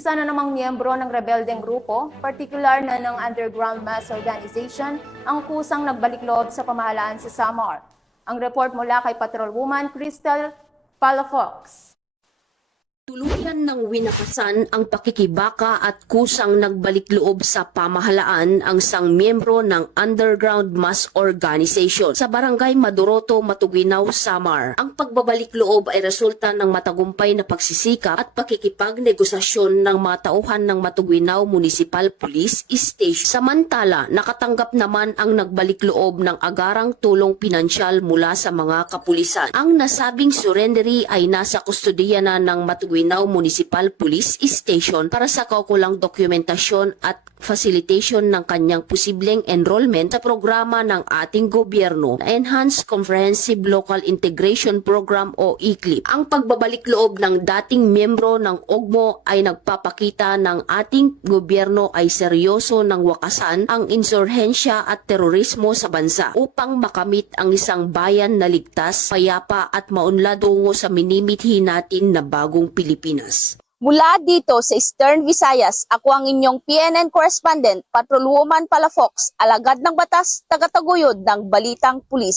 Isa na namang miyembro ng rebeldeng grupo, partikular na ng Underground Mass Organization, ang kusang nagbalik loob sa pamahalaan sa Samar. Ang report mula kay Patrolwoman Crystal Palafox. Tuluyan ng winakasan ang pakikibaka at kusang nagbalik loob sa pamahalaan ang isang miyembro ng Underground Mass Organization sa Barangay Maduroto, Matuguinaw, Samar. Ang pagbabalik loob ay resulta ng matagumpay na pagsisikap at pakikipagnegosasyon ng mga tauhan ng Matuguinaw Municipal Police Station. Samantala, nakatanggap naman ang nagbalik loob ng agarang tulong pinansyal mula sa mga kapulisan. Ang nasabing surrendery ay nasa kustodiya na ng Matuguinaw Municipal Police Station para sa kaukulang dokumentasyon at facilitation ng kanyang posibleng enrollment sa programa ng ating gobyerno na Enhanced Comprehensive Local Integration Program o ECLIP. Ang pagbabalik loob ng dating miyembro ng OGMO ay nagpapakita ng ating gobyerno ay seryoso ng wakasan ang insurhensya at terorismo sa bansa upang makamit ang isang bayan na ligtas, payapa at maunlad tungo sa minimithi natin na bagong Pilipinas. Mula dito sa Eastern Visayas, ako ang inyong PNN correspondent, Patrolwoman Palafox, alagad ng batas, tagataguyod ng Balitang Pulis.